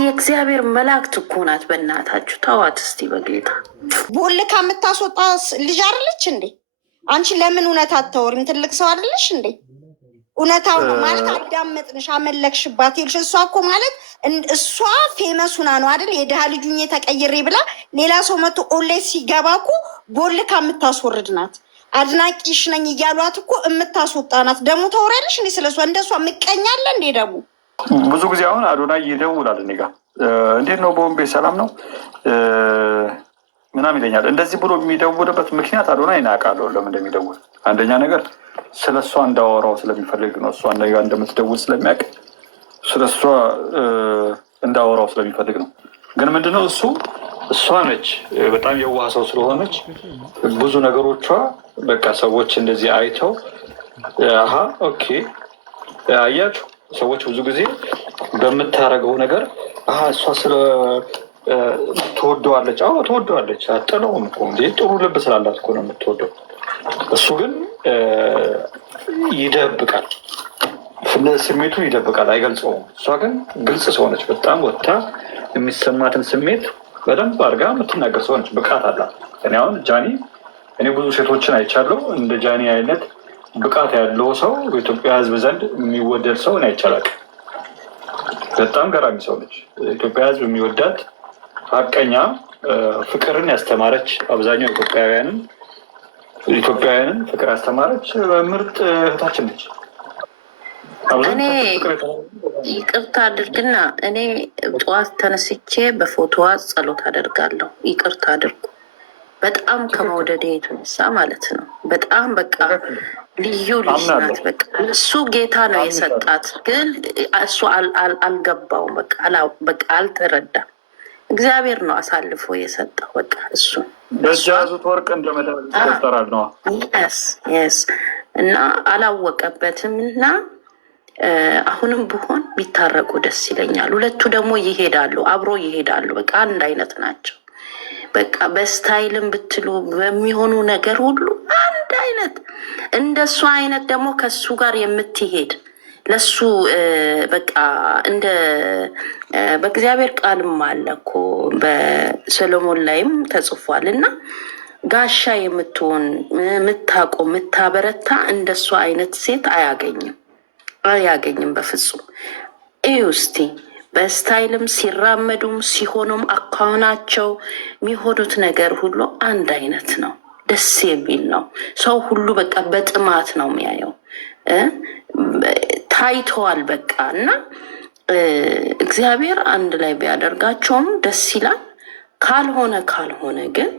የእግዚአብሔር መላእክት እኮ ናት። በእናታችሁ ተዋት እስቲ በጌታ። ቦልካ የምታስወጣ ልጅ አይደለች እንዴ? አንቺ ለምን እውነት አታወሪም? ትልቅ ሰው አይደለሽ እንዴ? እውነታው ነው ማለት አዳመጥንሽ፣ አመለክሽባት ይልሽ። እሷ እኮ ማለት እሷ ፌመስ ሁና ነው አይደል? የድሃ ልጁኝ ተቀይሬ ብላ ሌላ ሰው መቶ ኦንላይን ሲገባ እኮ ቦልካ የምታስወርድ ናት። አድናቂሽ ነኝ እያሏት እኮ የምታስወጣ ናት። ደግሞ ታወሪያለሽ እንዴ ስለሷ? እንደሷ ምቀኛለ እንዴ? ደግሞ ብዙ ጊዜ አሁን አዶናይ ይደውላል እኔ ጋ እንዴት ነው ቦምቤ ሰላም ነው ምናምን ይለኛል። እንደዚህ ብሎ የሚደውልበት ምክንያት አዶናይ እናውቃለሁ ለምን እንደሚደውል። አንደኛ ነገር ስለ እሷ እንዳወራው ስለሚፈልግ ነው። እሷ ነገ እንደምትደውል ስለሚያውቅ ስለ እሷ እንዳወራው ስለሚፈልግ ነው። ግን ምንድነው እሷ ነች በጣም የዋህ ሰው ስለሆነች ብዙ ነገሮቿ በቃ ሰዎች እንደዚህ አይተው አሀ ኦኬ አያችሁ። ሰዎች ብዙ ጊዜ በምታረገው ነገር እሷ ስለ ትወደዋለች። አዎ ትወደዋለች፣ አጥለውም እኮ እንዴ ጥሩ ልብ ስላላት እኮ ነው የምትወደው። እሱ ግን ይደብቃል፣ ስሜቱን ይደብቃል፣ አይገልጸውም። እሷ ግን ግልጽ ሰሆነች፣ በጣም ወጥታ የሚሰማትን ስሜት በደንብ አድርጋ የምትናገር ሰሆነች፣ ብቃት አላት። እኔ አሁን እኔ ብዙ ሴቶችን አይቻለሁ። እንደ ጃኒ አይነት ብቃት ያለው ሰው በኢትዮጵያ ሕዝብ ዘንድ የሚወደድ ሰው እኔ አይቻላል። በጣም ገራሚ ሰው ነች። ኢትዮጵያ ሕዝብ የሚወዳት ሀቀኛ፣ ፍቅርን ያስተማረች አብዛኛው ኢትዮጵያውያንን ፍቅር ያስተማረች ምርጥ እህታችን ነች። እኔ ይቅርታ አድርግና እኔ ጠዋት ተነስቼ በፎቶዋ ጸሎት አደርጋለሁ። ይቅርታ አድርጉ። በጣም ከመውደድ የተነሳ ማለት ነው። በጣም በቃ ልዩ ልጅ ናት። በቃ እሱ ጌታ ነው የሰጣት፣ ግን እሱ አልገባውም። በቃ አልተረዳም። እግዚአብሔር ነው አሳልፎ የሰጠው። በቃ እሱ በጃዙት ወርቅ እንደመጠራል ነው እና አላወቀበትም። እና አሁንም ቢሆን ቢታረቁ ደስ ይለኛል። ሁለቱ ደግሞ ይሄዳሉ፣ አብሮ ይሄዳሉ። በቃ አንድ አይነት ናቸው። በቃ በስታይልም ብትሉ በሚሆኑ ነገር ሁሉ አንድ አይነት። እንደሱ አይነት ደግሞ ከሱ ጋር የምትሄድ ለሱ በቃ እንደ በእግዚአብሔር ቃልም አለ እኮ በሰሎሞን ላይም ተጽፏል። እና ጋሻ የምትሆን የምታቆም የምታበረታ እንደሱ አይነት ሴት አያገኝም በፍጹም። እዩ እስቲ በስታይልም ሲራመዱም ሲሆኑም አካውናቸው የሚሆኑት ነገር ሁሉ አንድ አይነት ነው። ደስ የሚል ነው። ሰው ሁሉ በቃ በጥማት ነው የሚያየው። ታይተዋል በቃ። እና እግዚአብሔር አንድ ላይ ቢያደርጋቸውም ደስ ይላል። ካልሆነ ግን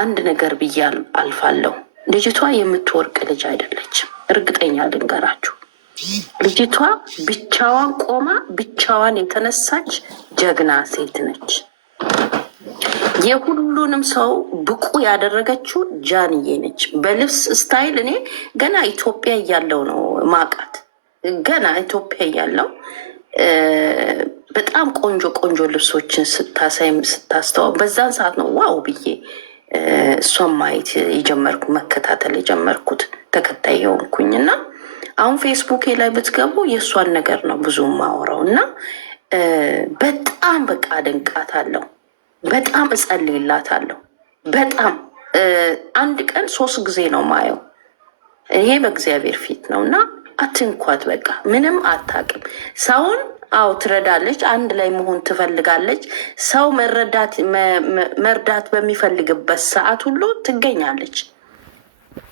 አንድ ነገር ብዬ አልፋለሁ። ልጅቷ የምትወርቅ ልጅ አይደለችም። እርግጠኛ ልንገራችሁ፣ ልጅቷ ብቻዋን ቆማ ብቻዋን የተነሳች ጀግና ሴት ነች። የሁሉንም ሰው ብቁ ያደረገችው ጃንዬ ነች። በልብስ ስታይል እኔ ገና ኢትዮጵያ እያለው ነው ማቃት። ገና ኢትዮጵያ እያለው በጣም ቆንጆ ልብሶችን ስታስተዋው በዛን ሰዓት ነው ዋው ብዬ እሷን ማየት የጀመርኩ መከታተል የጀመርኩት ተከታይ የሆንኩኝ። እና አሁን ፌስቡኬ ላይ ብትገቡ የእሷን ነገር ነው ብዙ ማወራው። እና በጣም በቃ አደንቃታለሁ፣ በጣም እጸልይላታለሁ። በጣም አንድ ቀን 3 ጊዜ ነው ማየው። ይሄ በእግዚአብሔር ፊት ነው። እና አትንኳት፣ በቃ ምንም አታውቅም። ሰውን ትረዳለች፣ አንድ ላይ መሆን ትፈልጋለች። ሰው መርዳት በሚፈልግበት ሰዓት ሁሉ ትገኛለች።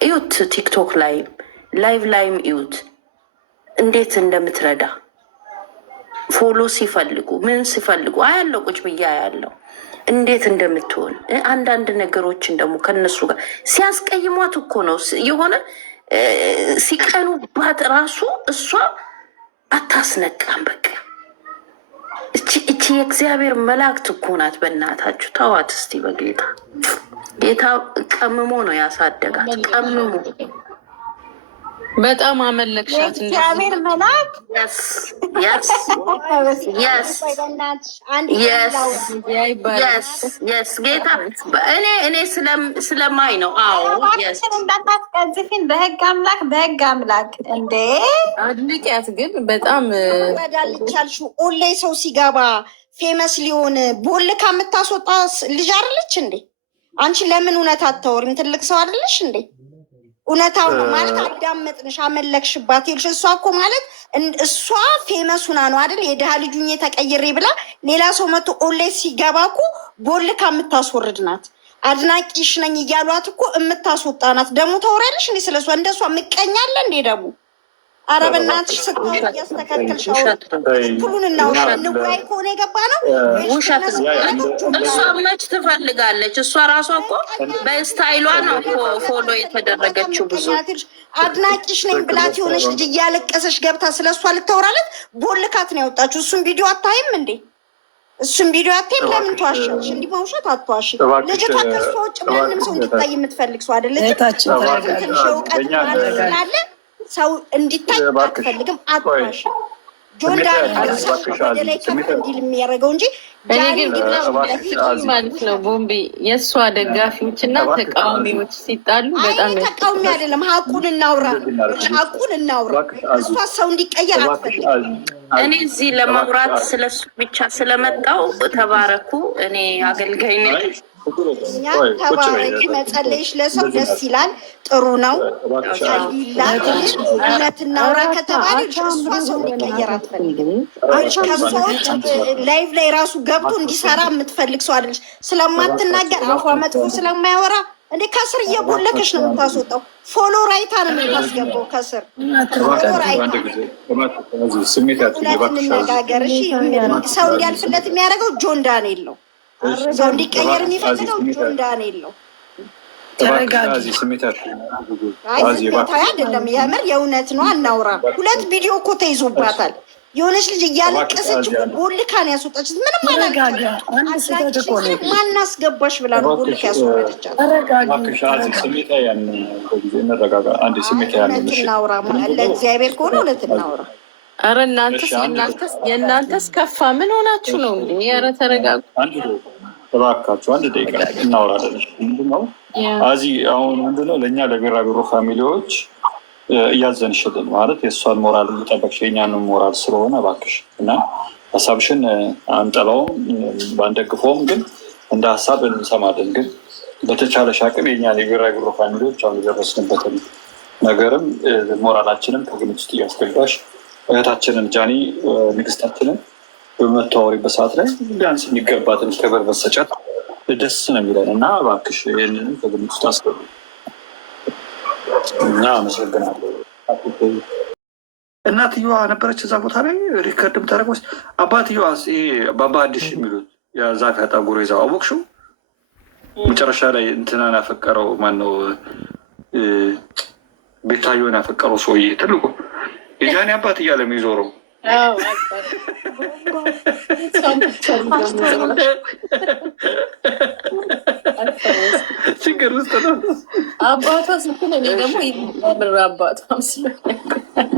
እዩት፣ ቲክቶክ ላይም ላይቭ ላይም እዩት እንዴት እንደምትረዳ። ፎሎ ሲፈልጉ ምን ሲፈልጉ አያለው፣ ቁጭ ብያ ያለው እንዴት እንደምትሆን። አንዳንድ ነገሮችን ደግሞ ከነሱ ጋር ሲያስቀይሟት እኮ ነው የሆነ ሲቀኑባት ራሱ እሷ አታስነቃም። በቃ እቺ የእግዚአብሔር መላእክት እኮ ናት። በእናታችሁ ተዋት እስቲ በጌታ። ጌታ ቀምሞ ነው ያሳደጋት፣ ቀምሞ በጣም አመለክሻት እግዚአብሔር መልአክ ጌታ እኔ ስለማይ ነው። አዎ እንዳታስቀዝፊን በህግ አምላክ እንዴ አድንቂያት። ግን በጣም ወዳልቻልሹ ኦንላይ ሰው ሲገባ ፌመስ ሊሆን ቦልካ የምታስወጣ ልጅ አይደለች እንዴ? አንቺ ለምን እውነት አታወሪም? ትልቅ ሰው አይደለሽ እንዴ? እውነታው ነው ማለት አዳመጥንሽ፣ አመለክሽባት ይልሽ። እሷ እኮ ማለት እሷ ፌመስ ሁና ነው አይደል? የድሃ ልጁኝ ተቀይሬ ብላ ሌላ ሰው መቶ ኦንላይ ሲገባ እኮ ቦልካ የምታስወርድ ናት። አድናቂሽ ነኝ እያሏት እኮ የምታስወጣ ናት። ደግሞ ታወሪያለሽ እንዴ ስለሷ? እንደሷ ምቀኛለ እንዴ ደግሞ? ኧረ በእናትሽ ስታወሪ እያስተካከልሽ ሁሉን እናውራ። እንወያይ ከሆነ የገባ ነው ውሸት። እሷ መች ትፈልጋለች? እሷ ራሷ እኮ በስታይሏ ነው እኮ ፎሎ የተደረገችው። ብዙ አድናቂሽ ነኝ ብላት የሆነች ልጅ እያለቀሰች ገብታ ስለ እሷ ልታወራለት ቦልካት ነው ያወጣችሁ። እሱን ቪዲዮ አታይም እንዴ? እሱን ቪዲዮ አታይም? ለምን ተዋሻለሽ? እንዲህ በውሸት አትዋሽ። ልጅቷ ከእሷ ውጭ ማንም ሰው እንዲታይ የምትፈልግ ሰው አይደለችም። ትንሽ እውቀት ስላለ ሰው እንዲታይ አትፈልግም። አትዋሽ። ጆን ዳንኤል ወደ ላይ ከፍ እንዲል የሚያደርገው እንጂ ማለት ነው። ቦምቤ የእሷ ደጋፊዎች እና ተቃዋሚዎች ሲጣሉ በጣም ተቃዋሚ አይደለም። ሀቁን እናውራ። እሷ ሰው እንዲቀየር አትፈልግም። እኔ እዚህ ለማውራት ስለሱ ብቻ ስለመጣው ተባረኩ። እኔ አገልጋይ ነኝ። እኛ ተባረኪ። መጸለይሽ ለሰው ደስ ይላል፣ ጥሩ ነው። ጸልይላት። እውነት እናውራ ከተባለ እሷ ሰው እንዲቀየር አትፈልግም። ከሷ ውጭ ላይቭ ላይ ራሱ ገብቶ እንዲሰራ የምትፈልግ ሰው አይደለች። ስለማትናገር አፏ መጥፎ ስለማያወራ እንዴ ከስር እየቦለከሽ ነው የምታስወጣው። ፎሎ ራይታ ነው የምታስገባው ከስር ፎሎ ራይታ። እውነት እንነጋገር እሺ። ሰው እንዲያልፍለት የሚያደርገው ጆን ዳንኤል ነው። ሰው እንዲቀየር የሚፈልገው ጆን ዳንኤል ነው። ስሜታዊ አይደለም። የምር የእውነት ነው። አናውራ። 2 ቪዲዮ እኮ ተይዞባታል። የሆነች ልጅ እያለቀሰች ቦልካን ያስወጣች። ምንም ማን አስገባሽ ብላ ነው ቦልካ ያስወረደቻት። እናውራ። ለእግዚአብሔር ከሆነ እውነት እናውራ። ኧረ የእናንተስ ከፋ። ምን ሆናችሁ ነው እንዴ? ኧረ ተረጋጉ እባካችሁ። 1 ደቂቃ እናወራለን። ምንድነው እዚህ አሁን ምንድነው ለእኛ ለቢራቢሮ ፋሚሊዎች እያዘንሽልን ማለት የእሷን ሞራል እየጠበቅሽ የእኛንም ሞራል ስለሆነ እባክሽ እና ሀሳብሽን አንጠላውም ባንደግፈውም፣ ግን እንደ ሀሳብ እንሰማለን። ግን በተቻለሽ አቅም የእኛን የቢራቢሮ ፋሚሊዎች አሁን የደረስንበትን ነገርም ሞራላችንም ከግምት ውስጥ እያስገባሽ እህታችንን ጃኒ ንግስታችንን በመተዋወሪበት ሰዓት ላይ ቢያንስ የሚገባትን ክብር መሰጨት ደስ ነው የሚለን እና እባክሽ ይህንን ከግምት ውስጥ አስገቡ እና አመሰግናለሁ። እናትየዋ ነበረች እዛ ቦታ ላይ ሪከርድም ተረጎች አባትየዋ ባባ አዲሽ የሚሉት የዛፍ ያጠጉር ይዛው አወቅሽው። መጨረሻ ላይ እንትናን ያፈቀረው ማነው? ቤታየውን ያፈቀረው ሰውዬ ትልቁ የጃኒ አባት እያለ የሚዞረው ችግር ውስጥ ነው። አባቷ ስትል እኔ ደግሞ ይምር አባቷ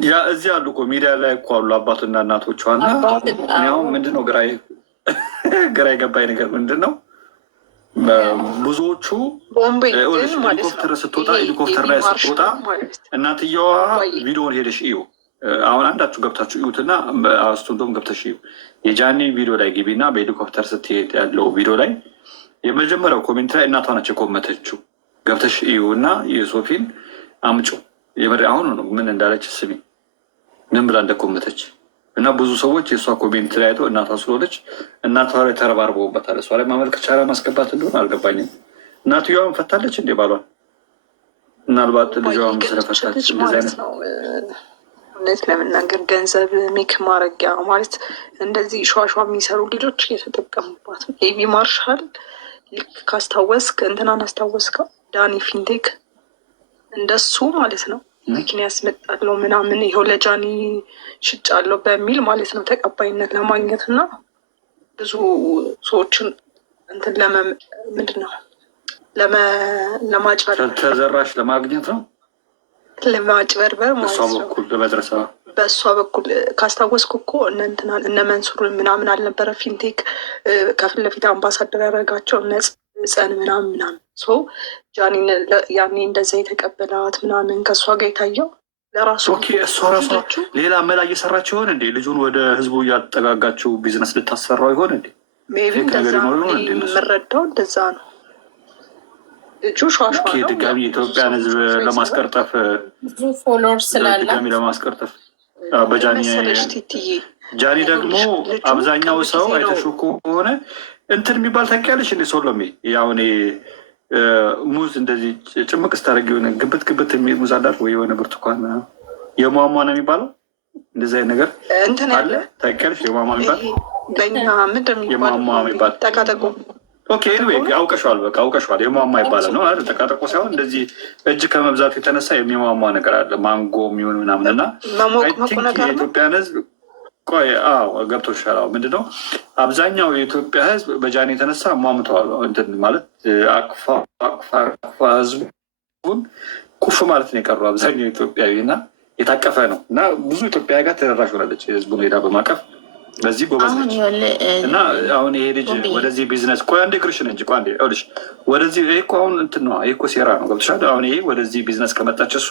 ያ እዚህ አሉ እኮ ሚዲያ ላይ እኮ አሉ አባቱና እናቶቿ። እና ያው ምንድነው ግራ የገባኝ ነገር ምንድን ነው? ብዙዎቹ ሄሊኮፕተር ላይ ስትወጣ እናትየዋ ቪዲዮን ሄደሽ እዩ። አሁን አንዳችሁ ገብታችሁ እዩትና አስቱንዶም ገብተሽ እዩ። የጃኒ ቪዲዮ ላይ ግቢና በሄሊኮፕተር ስትሄድ ያለው ቪዲዮ ላይ የመጀመሪያው ኮሜንት ላይ እናቷ ናቸው የኮመተችው። ገብተሽ እዩ እና የሶፊን አምጮ የምር አሁን ነው ምን እንዳለች ስሚ፣ ምን ብላ እንደኮመተች እና ብዙ ሰዎች የእሷ ኮሜንት ላይ አይተው እናቷ ስለሆነች እናቷ ላይ ተረባርበውበታል። እሷ ላይ ማመልከቻ ማስገባት እንደሆነ አልገባኝም። እናትየዋን ፈታለች እንዴ ባሏል? ምናልባት ልጇን ስለፈታች እንደዚህ አይነት እውነት ለመናገር ገንዘብ ሜክ ማድረጊያ ማለት እንደዚህ ሸዋሸዋ የሚሰሩ ልጆች እየተጠቀሙባት ነው። ኤቢ ማርሻል ልክ ካስታወስክ እንትናን አስታወስከው? ዳኒ ፊንቴክ እንደሱ ማለት ነው። መኪና ያስመጣለው ምናምን ይኸው ለጃኒ ሽጫለው በሚል ማለት ነው ተቀባይነት ለማግኘት እና ብዙ ሰዎችን እንትን ምንድን ነው ለማጫል ተዘራሽ ለማግኘት ነው ለማጭበርበር ማለት በእሷ ነው። በኩል ለመድረስ በእሷ በኩል ካስታወስኩ እኮ እነንትናል እነ መንሱርን ምናምን አልነበረ ፊንቴክ ከፊት ለፊት አምባሳደር ያደረጋቸው ጸን ምናምን ጃኒን ያኔ እንደዛ የተቀበላት ምናምን ከእሷ ጋር የታየው ለራሱ እሷ ራሷ ሌላ መላ እየሰራች ይሆን እንዴ? ልጁን ወደ ህዝቡ እያጠጋጋችው ቢዝነስ ልታሰራው ይሆን እንዴ? ሜይ ቢ እንደዛ ነው የምረዳው፣ እንደዛ ነው። ልጁ ሿሿ ነው ድጋሚ የኢትዮጵያን ህዝብ ለማስቀርጠፍ ብዙ ፎሎወር ስላለ ድጋሚ ለማስቀርጠፍ በጃኒ ደግሞ አብዛኛው ሰው አይተሹ ከሆነ እንትን የሚባል ታውቂያለሽ እንዴ? ሶሎሜ ያው ሙዝ እንደዚህ ጭምቅ ስታደርግ የሆነ ግብት ግብት የሚል ሙዝ አላት ወይ የሆነ ብርቱካን የሟሟ ነው የሚባለው እንደዚህ አይነት ነገር እንትን አለ ታውቂያለሽ? የሟሟ የሚባል በእኛ ምንድን የሟሟ የሚባል ጠቃጠቆ ኤኒዌይ አውቀሸዋል፣ በቃ አውቀሸዋል። የሟሟ ይባላል ነው አይደል? ጠቃጠቆ ሳይሆን እንደዚህ እጅ ከመብዛቱ የተነሳ የሚሟሟ ነገር አለ፣ ማንጎ የሚሆን ምናምን እና የኢትዮጵያን ህዝብ ገብቶሻል። ምንድነው አብዛኛው የኢትዮጵያ ህዝብ በጃኒ የተነሳ ሟምተዋል። እንትን ማለት አቅፋ ህዝቡን ኩፍ ማለት ነው የቀሩ አብዛኛው ኢትዮጵያዊ እና የታቀፈ ነው እና ብዙ ኢትዮጵያ ጋር ተደራሽ ሆናለች ህዝቡን ሄዳ በማቀፍ በዚህ ጎበዝ ነች እና አሁን ይሄ ልጅ ወደዚህ ቢዝነስ አንዴ ግርሽን እንጂ አንዴ ይኸውልሽ ወደዚህ ይሄ እኮ አሁን እንትን ነው ይሄ እኮ ሴራ ነው ገብቶሻል። አሁን ይሄ ወደዚህ ቢዝነስ ከመጣች እሷ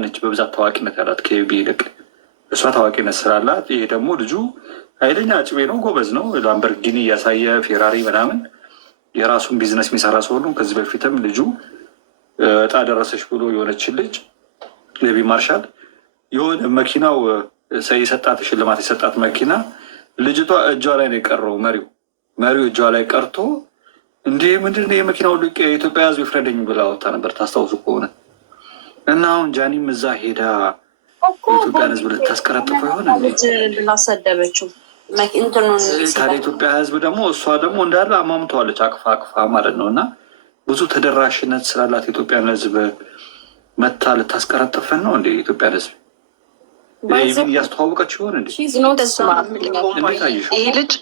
ነች በብዛት ታዋቂነት ያላት ከቢ ይልቅ እሷ ታዋቂነት ስላላት፣ ይሄ ደግሞ ልጁ ኃይለኛ አጭቤ ነው፣ ጎበዝ ነው። ላምበርጊኒ እያሳየ ፌራሪ ምናምን የራሱን ቢዝነስ የሚሰራ ሰው ነው። ከዚህ በፊትም ልጁ እጣ ደረሰች ብሎ የሆነችን ልጅ ሌቢ ማርሻል የሆነ መኪናው የሰጣት ሽልማት የሰጣት መኪና ልጅቷ እጇ ላይ ነው የቀረው። መሪው እጇ ላይ ቀርቶ እንዲህ ምንድን ነው የመኪናው ልቅ የኢትዮጵያ ህዝብ ይፍረደኝ ብላ ወጣ ነበር ታስታውሱ ከሆነ እና አሁን ጃኒም እዛ ሄዳ የኢትዮጵያን ህዝብ ልታስቀረጥፈ ይሆን ላሰደበችው ታዲያ ኢትዮጵያ ህዝብ ደግሞ እሷ ደግሞ እንዳለ አማምተዋለች አቅፋ ማለት ነው። እና ብዙ ተደራሽነት ስላላት የኢትዮጵያን ህዝብ መታ ልታስቀረጥፈን ነው እንደ የኢትዮጵያን ህዝብ ይህን እያስተዋወቀች ይሆን እንዴ? ይሄ ልጅ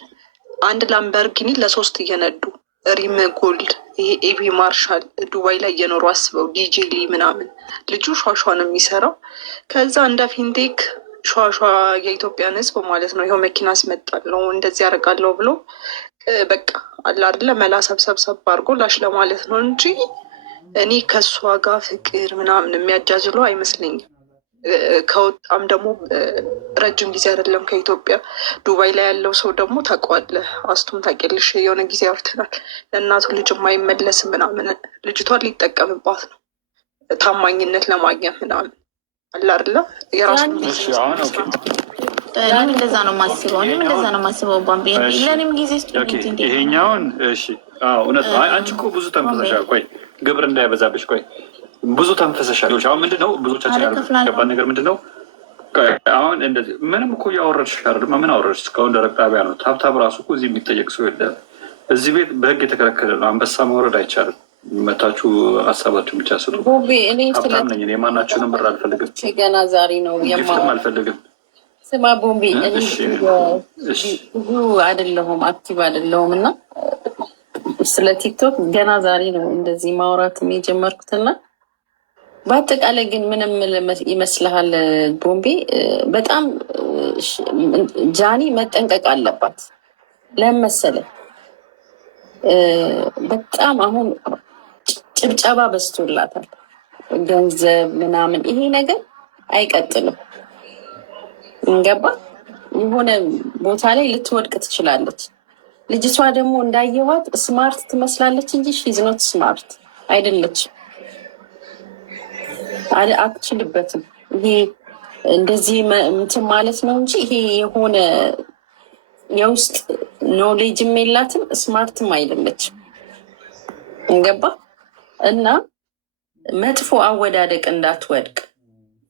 አንድ ላምበርጊኒ ለ3 እየነዱ ሪም ጎልድ ይሄ ኤቢ ማርሻል ዱባይ ላይ እየኖሩ አስበው ዲጄሊ ምናምን ልጁ ሿሿ ነው የሚሰራው። ከዛ እንደ ፊንቴክ ሿሿ የኢትዮጵያን ህዝብ ማለት ነው ይኸው መኪና አስመጣለሁ እንደዚህ ያደርጋለሁ ብሎ በቃ አለ አይደለ መላ ሰብሰብ አድርጎ ላሽ ለማለት ነው እንጂ እኔ ከእሷ ጋር ፍቅር ምናምን የሚያጃዝሉ አይመስለኝም። ከወጣም ደግሞ ረጅም ጊዜ አይደለም ከኢትዮጵያ። ዱባይ ላይ ያለው ሰው ደግሞ ታውቀዋለህ፣ አስቱም ታውቂያለሽ፣ የሆነ ጊዜ አውርተናል። ለእናቱ ልጅ የማይመለስ ምናምን ልጅቷን ሊጠቀምባት ነው ታማኝነት ለማግኘት ምናምን አለ አይደለ የራሱ እኔም እንደዛ ነው የማስበው። ባምቤ ለእኔም ጊዜ ይሄኛውን እውነት ነው። አንቺ እኮ ብዙ ተንፈሰሻል። ቆይ ግብር እንዳይበዛብሽ ቆይ ብዙ ተንፈሰሻል። አሁን ምንድነው ብዙዎቻችን ያልገባን ነገር ምንድነው? አሁን እንደዚህ ምንም እኮ እያወረድሽ አይደለም። ምን አወረድሽ? እስካሁን ደረቅ ጣቢያ ነው። ታብታብ ራሱ እኮ እዚህ የሚጠየቅ ሰው የለም። እዚህ ቤት በህግ የተከለከለ ነው። አንበሳ መውረድ አይቻልም። መታችሁ ሀሳባችሁ ብቻ ስጡ። ሀብታም ነኝ እኔ የማናችሁንም ብር አልፈልግም። ገና ዛሬ ነው አልፈልግም። ስማ ቦምቤ ብዙ አይደለሁም አክቲቭ አይደለሁም እና ስለ ቲክቶክ ገና ዛሬ ነው እንደዚህ ማውራትም የጀመርኩትና በአጠቃላይ ግን ምንም ይመስልሃል ቦምቤ በጣም ጃኒ መጠንቀቅ አለባት። ለምን መሰለህ? በጣም አሁን ጭብጨባ በዝቶላታል፣ ገንዘብ ምናምን። ይሄ ነገር አይቀጥልም። እንገባ የሆነ ቦታ ላይ ልትወድቅ ትችላለች። ልጅቷ ደግሞ እንዳየዋት ስማርት ትመስላለች እንጂ ሺዝ ኖት ስማርት አይደለችም። አትችልበትም። ይሄ እንደዚህ እንትን ማለት ነው እንጂ ይሄ የሆነ የውስጥ ኖሌጅም የላትም፣ ስማርትም አይደለችም። እንገባ እና መጥፎ አወዳደቅ እንዳትወድቅ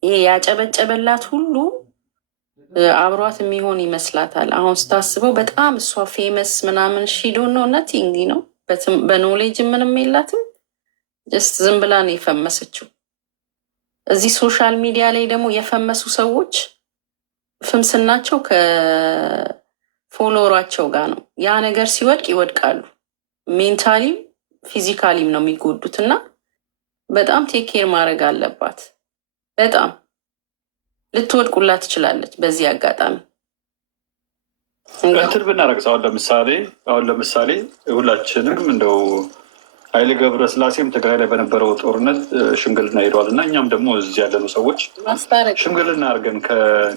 ይሄ ያጨበጨበላት ሁሉ አብሯት የሚሆን ይመስላታል። አሁን ስታስበው በጣም እሷ ፌመስ ምናምን ሺዶ ነው ነቲንግ ነው። በኖሌጅ ምንም የላትም። ጀስት ዝም ብላ ነው የፈመሰችው። እዚህ ሶሻል ሚዲያ ላይ ደግሞ የፈመሱ ሰዎች ፍምስናቸው ከፎሎወራቸው ጋር ነው። ያ ነገር ሲወድቅ ይወድቃሉ። ሜንታሊም ፊዚካሊም ነው የሚጎዱት እና በጣም ቴክ ኬር ማድረግ አለባት። በጣም ልትወድቁላ ትችላለች። በዚህ አጋጣሚ እንትን ብናረግስ አሁን ለምሳሌ ሁላችንም እንደው ኃይሌ ገብረስላሴም ትግራይ ላይ በነበረው ጦርነት ሽምግልና ሄደዋል እና እኛም ደግሞ እዚህ ያለነው ሰዎች ሽምግልና አድርገን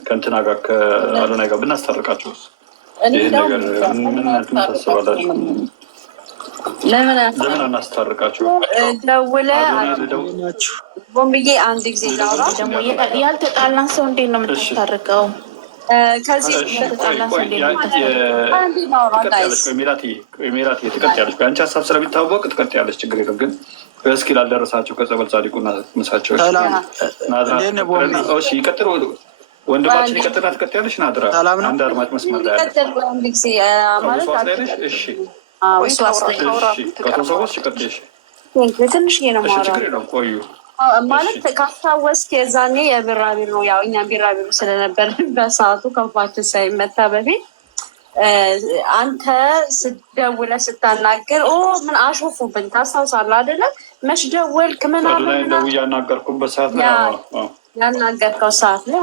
ከእንትና ጋር ከአዶናይ ጋር ብናስታርቃቸው ይህ ነገር ምን ታስባላችሁ? ለምን አናስታርቃቸው? ቦምብዬ አንድ ጊዜ ላውራ። ደግሞ ያልተጣላን ሰው እንዴት ነው የምታስታርቀው? ከዚህ ሜላት ትቀጥ ያለች በአንቺ ሀሳብ ስለሚታወቅ ትቀጥ ያለች ችግር የለም። ግን እስኪ ላልደረሳቸው ከጸበል ጻዲቁና ምሳቸው ይቀጥል ወንድማችን ይቀጥልና ትቀጥ ያለች ናድራ አንድ አድማጭ መስመር ላይ ያለ ትንሽ ነው ችግር የለም ቆዩ ማለት ካስታወስክ የዛኔ የቢራቢሮ ያው እኛም ቢራቢሮ ስለነበር በሰዓቱ ከንፋችን ሳይመታ በፊት አንተ ስደውለህ ስታናገር ምን አሾፉብን ታስታውሳለህ አይደለ? መች ደወልክ ምናምን ያናገርኩበት ሰዓት ያናገርከው ሰዓት ላይ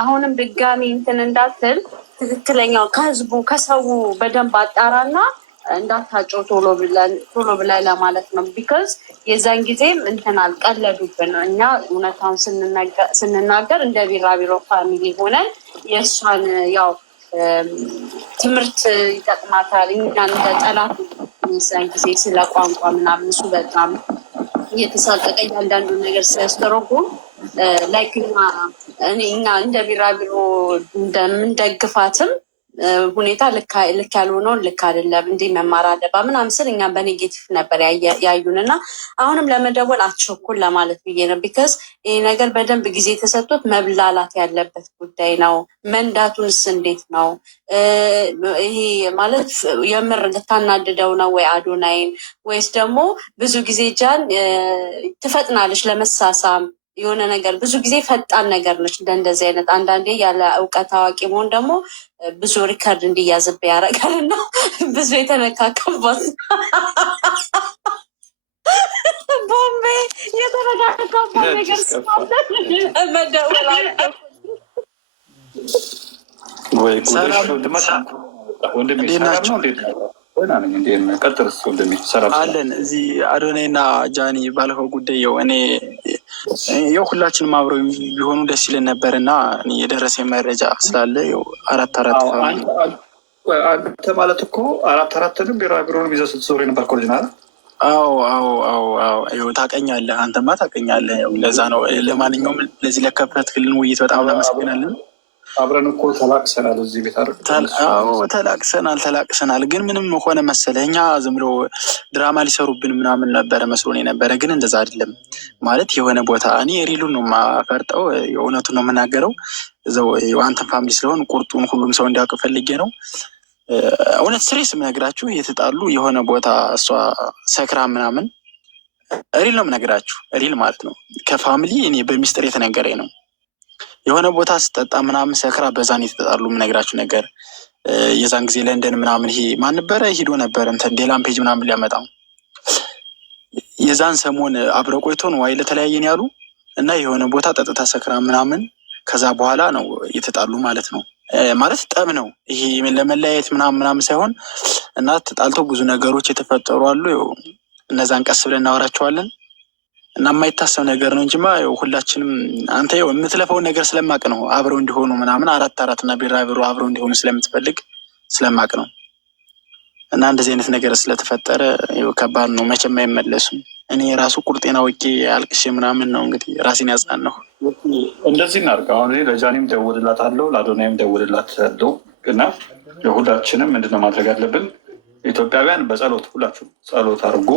አሁንም ድጋሚ እንትን እንዳትል ትክክለኛው ከህዝቡ ከሰው በደንብ አጣራና እንዳታጨው ቶሎ ብላ ለማለት ነው። ቢካዝ የዛን ጊዜም እንትን አልቀለዱብን። እኛ እውነታውን ስንናገር እንደ ቢራቢሮ ፋሚሊ ሆነን የእሷን ያው ትምህርት ይጠቅማታል እኛን እንደ ጠላት የዛን ጊዜ ስለ ቋንቋ ምናምን እሱ በጣም እየተሳቀቀ እያንዳንዱ ነገር ሲያስተረጉም ላይክ እኛ እንደ ቢራቢሮ እንደምንደግፋትም ሁኔታ ልክ ያልሆነውን ልክ አይደለም እንዲህ መማር አለባ ምናምን ስል እኛም በኔጌቲቭ ነበር ያዩን እና አሁንም ለመደወል አትቸኩል ለማለት ብዬ ነው። ቢካዝ ይህ ነገር በደንብ ጊዜ ተሰጥቶት መብላላት ያለበት ጉዳይ ነው። መንዳቱንስ እንዴት ነው? ይሄ ማለት የምር ልታናድደው ነው ወይ አዶናይን? ወይስ ደግሞ ብዙ ጊዜ ጃን ትፈጥናለች ለመሳሳም የሆነ ነገር ብዙ ጊዜ ፈጣን ነገር ነች። እንደዚህ አይነት አንዳንዴ ያለ እውቀት አዋቂ መሆን ደግሞ ብዙ ሪከርድ እንዲያዝብ ያደርጋል እና ብዙ የተነካከባት ቦምቤ የተነካከባት ነገር መደወል አለን እዚህ አዶናይና ጃኒ ባለፈው ጉዳይ የው ሁላችንም አብረው ቢሆኑ ደስ ይለን ነበር እና የደረሰ መረጃ ስላለ አራት አንተ ማለት እኮ አራትንም ቢራቢሮንም ይዘህ ስትዞር የነበር ኮሌጅናል። አዎ ታውቀኛለህ፣ አንተማ ታውቀኛለህ። ለዛ ነው። ለማንኛውም ለዚህ ለከፈት ክልን ውይይት በጣም እናመሰግናለን። አብረን እኮ ተላቅሰናል እዚህ ቤት ተላቅሰናል። ግን ምንም ሆነ መሰለህ እኛ ዝም ብሎ ድራማ ሊሰሩብን ምናምን ነበረ መስሎን የነበረ፣ ግን እንደዛ አይደለም። ማለት የሆነ ቦታ እኔ ሪሉን ነው የማፈርጠው፣ የእውነቱን ነው የምናገረው። እዛው አንተን ፋሚሊ ስለሆን ቁርጡን ሁሉም ሰው እንዲያውቅ ፈልጌ ነው። እውነት ስሬስ የምነግራችሁ የተጣሉ የሆነ ቦታ እሷ ሰክራ ምናምን ሪል ነው የምነግራችሁ፣ ሪል ማለት ነው። ከፋሚሊ እኔ በሚስጥር የተነገረኝ ነው። የሆነ ቦታ ስጠጣ ምናምን ሰክራ በዛን የተጣሉ የምነግራችሁ ነገር። የዛን ጊዜ ለንደን ምናምን ይሄ ማን ነበረ ሂዶ ነበር እንትን ሌላም ፔጅ ምናምን ሊያመጣው የዛን ሰሞን አብረው ቆይቶ ነው ዋይ ለተለያየን ያሉ እና የሆነ ቦታ ጠጥታ ሰክራ ምናምን ከዛ በኋላ ነው የተጣሉ ማለት ነው። ማለት ጠብ ነው ይሄ ለመለያየት ምናምን ሳይሆን እና ተጣልተው ብዙ ነገሮች የተፈጠሩ አሉ። እነዛን ቀስ ብለን እናወራቸዋለን እና የማይታሰብ ነገር ነው እንጂማ ሁላችንም አንተ የምትለፈውን ነገር ስለማቅ ነው አብረው እንዲሆኑ ምናምን አራት እና ቢራቢሮ አብረው እንዲሆኑ ስለምትፈልግ ስለማቅ ነው። እና እንደዚህ አይነት ነገር ስለተፈጠረ ከባድ ነው፣ መቼም አይመለሱም። እኔ የራሱ ቁርጤና አውቄ አልቅሼ ምናምን ነው እንግዲህ ራሴን ያጽናናሁ። እንደዚህ እናድርግ። አሁን ለጃኒም ደውልላት አለው ለአዶናይም ደውልላት አለው እና ሁላችንም ምንድነው ማድረግ ያለብን? ኢትዮጵያውያን በጸሎት ሁላችሁም ጸሎት አድርጎ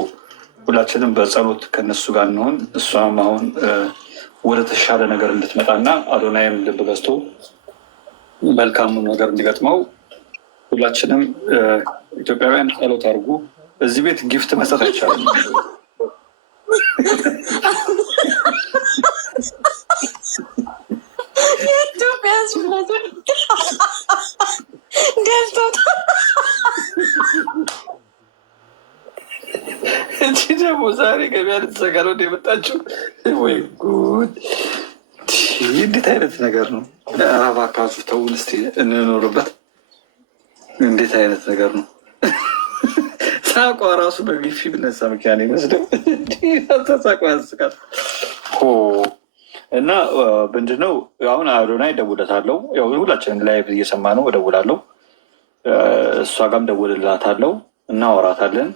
ሁላችንም በጸሎት ከነሱ ጋር እንሆን። እሷም አሁን ወደ ተሻለ ነገር እንድትመጣና አዶናይም ልብ ገዝቶ መልካሙ ነገር እንዲገጥመው ሁላችንም ኢትዮጵያውያን ጸሎት አድርጉ። እዚህ ቤት ጊፍት መስጠት አይቻልም። የኢትዮጵያ ደልቶታ ደግሞ ደግሞ ዛሬ ገበያ ልትዘጋ ነው የመጣችው? ወይ ጉድ! እንዴት አይነት ነገር ነው? እባካችሁ ተውን እስኪ እንኖርበት። እንዴት አይነት ነገር ነው? ሳቋ ራሱ በግፊ ብነሳ ምክንያት ይመስለው ተሳቋ ያስቃል። እና ምንድነው አሁን አዶናይ እደውልለታለሁ። ያው ሁላችንም ላይቭ እየሰማ ነው። እደውላለሁ፣ እሷ ጋርም እደውልላታለሁ፣ እናወራታለን።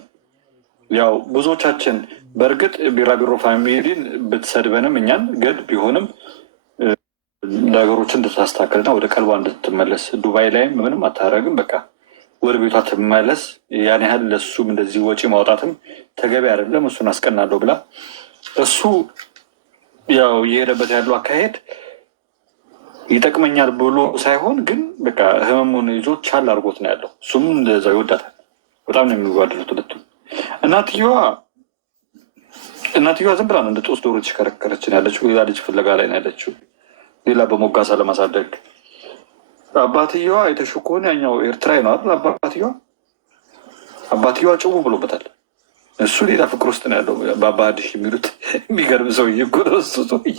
ያው ብዙዎቻችን በእርግጥ ቢራቢሮ ፋሚሊን ብትሰድበንም እኛን ግን ቢሆንም ነገሮችን እንድታስተካክልና ወደ ቀልቧ እንድትመለስ ዱባይ ላይም ምንም አታደርግም። በቃ ወደ ቤቷ ትመለስ። ያን ያህል ለሱም እንደዚህ ወጪ ማውጣትም ተገቢ አይደለም። እሱን አስቀናለሁ ብላ እሱ ያው እየሄደበት ያለው አካሄድ ይጠቅመኛል ብሎ ሳይሆን ግን በቃ ህመሙን ይዞ ቻል አድርጎት ነው ያለው። እሱም እንደዛ ይወዳታል። በጣም ነው የሚዋደዱት ሁለቱም። እናትየዋ ዝም ብላ ነው እንደ ጦስ ዶሮ ተሽከረከረችን ያለችው። ሌላ ልጅ ፍለጋ ላይ ነው ያለችው፣ ሌላ በሞጋሳ ለማሳደግ። አባትየዋ የተሹ ከሆነ ያኛው ኤርትራዊ ነው አይደል? አባትየዋ ጭው ብሎበታል። እሱ ሌላ ፍቅር ውስጥ ነው ያለው። በአባድሽ የሚሉት የሚገርም ሰውዬ እኮ ነው እሱ ሰውዬ።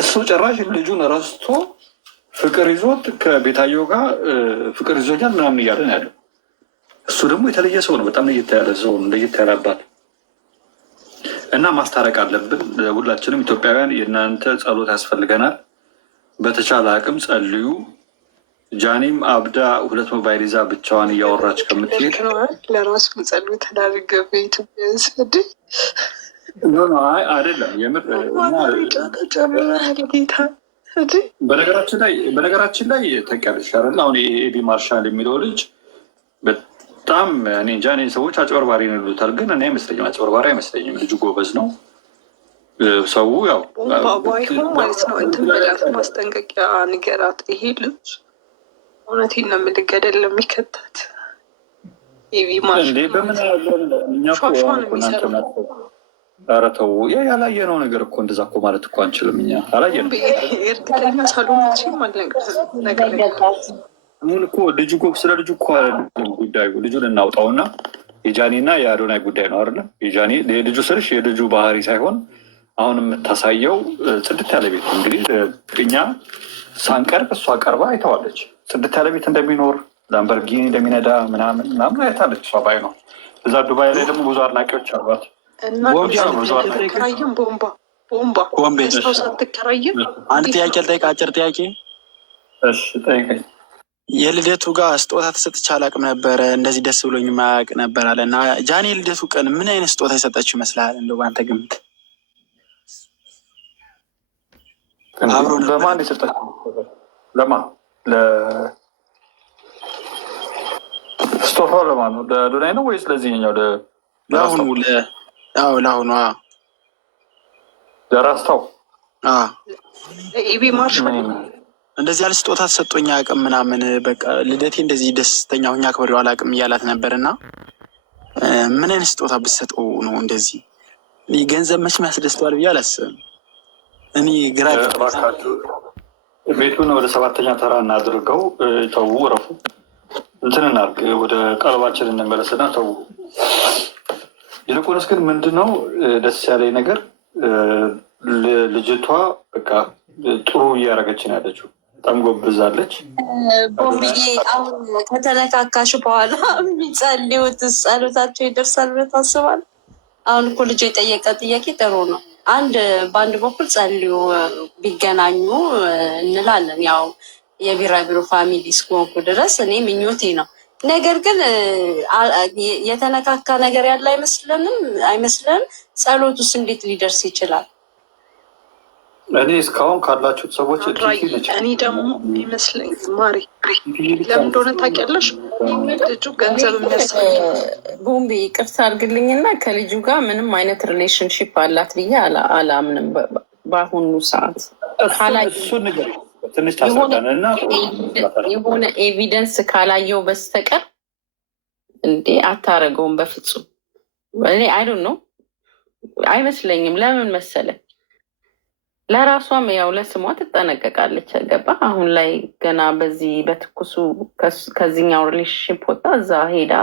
እሱ ጭራሽ ልጁን ረስቶ ፍቅር ይዞት ከቤታየው ጋር ፍቅር ይዞኛል ምናምን እያለ ነው ያለው። እሱ ደግሞ የተለየ ሰው ነው። በጣም ለየት ያለ ሰው ነው፣ ለየት ያለ አባት እና ማስታረቅ አለብን። ሁላችንም ኢትዮጵያውያን የእናንተ ጸሎት ያስፈልገናል። በተቻለ አቅም ጸልዩ። ጃኒም አብዳ 2 ሞባይል ይዛ ብቻዋን እያወራች ከምትሄድ ለራሱ ጸሉ ተዳርገ በኢትዮጵያ ስድ አይደለም የምር በነገራችን ላይ ተቀያለሽ አይደል? አሁን ኤቢ ማርሻል የሚለው ልጅ በጣም እኔ እንጃ፣ እኔ ሰዎች አጭበርባሪ ነው ይሉታል፣ ግን እኔ አይመስለኝም፣ አጭበርባሪ አይመስለኝም። ልጁ ጎበዝ ነው። ሰው ያው ባይሆን ማለት ነው እንትን በላት ማስጠንቀቂያ ንገራት። ይሄ ልጅ እውነቴን ነው የምልህ ገደል ለሚከታት ኤቢ ማርሻል ኧረ ተው፣ ያላየነው ነገር እኮ እንደዛ እኮ ማለት እኮ አንችልም። እኛ አላየነው። እርግጠኛ ሳልሆን ነገር አሁን እኮ ልጁ ስለ ልጁ እኮ ጉዳዩ ልጁን እናውጣውና የጃኒና የአዶናይ ጉዳይ ነው አይደለም? የጃኒ የልጁ ስልሽ የልጁ ባህሪ ሳይሆን አሁን የምታሳየው ጽድት ያለ ቤት እንግዲህ እኛ ሳንቀርብ እሷ ቀርባ አይተዋለች። ጽድት ያለ ቤት እንደሚኖር ላምበርጊኒ እንደሚነዳ ምናምን አይታለች እሷ ባይ ነው። እዛ ዱባይ ላይ ደግሞ ብዙ አድናቂዎች አሏት። ሳትከራይም አንድ ጥያቄ ልጠይቅ፣ አጭር ጥያቄ። እሺ ጠይቀኝ። የልደቱ ጋር ስጦታ ተሰጥቼ አላውቅም ነበረ፣ እንደዚህ ደስ ብሎኝ የማያውቅ ነበር አለ እና ጃኒ የልደቱ ቀን ምን አይነት ስጦታ የሰጠችው ይመስልሃል? እንደው በአንተ ግምት አብሮ ለማን የሰጠችው? ለማን ስጦታው ለማን ነው? ለአዶናይ ነው ወይስ ለዚህኛው? ለአሁኑ ለአሁኑ ለራስታው ኤቢ ማርሻል እንደዚህ ያለ ስጦታ ተሰጦኝ አያውቅም ምናምን በቃ ልደቴ እንደዚህ ደስተኛ ሁኛ አክብሬው አላውቅም እያላት ነበር እና ምን አይነት ስጦታ ብትሰጠው ነው እንደዚህ? ገንዘብ መቼም ያስደስተዋል ብዬ አላስብም። እኔ ግራ ቤቱን ወደ 7ኛ ተራ እናድርገው። ተው ረፉ እንትን እናድርግ፣ ወደ ቀልባችን እንመለስና ተው። ይልቁንስ ግን ምንድነው ደስ ያለኝ ነገር ልጅቷ በቃ ጥሩ እያደረገች ነው ያለችው። በጣም ጎብዛለች። ቦምብዬ አሁን ከተነካካሽ በኋላ የሚጸልዩት ጸሎታቸው ይደርሳል ብለህ ታስባለህ? አሁን እኮ ልጁ የጠየቀ ጥያቄ ጥሩ ነው። በአንድ በኩል ጸልዩ ቢገናኙ እንላለን። ያው የቢራቢሮ ፋሚሊ እስከሆንኩ ድረስ እኔ ምኞቴ ነው። ነገር ግን የተነካካ ነገር ያለ አይመስለንም። ጸሎቱስ እንዴት ሊደርስ ይችላል? እኔ እስካሁን ካላችሁት ሰዎች እኔ ደግሞ ይመስለኝ ማሪ ለምን እንደሆነ ታውቂያለሽ? ልጁ ገንዘብ ቦምቢ ይቅርታ አድርግልኝና ከልጁ ጋር ምንም አይነት ሪሌሽንሽፕ አላት ብዬ አላምንም። በአሁኑ ሰዓት ትንሽ ታስረዳንና የሆነ ኤቪደንስ ካላየው በስተቀር እንዴ አታረገውም በፍጹም። እኔ አይዶን ነው አይመስለኝም። ለምን መሰለ ለራሷም ያው ለስሟ ትጠነቀቃለች። ገባ? አሁን ላይ ገና በዚህ በትኩሱ ከዚህኛው ሪሌሽንሽፕ ወጣ እዛ ሄዳ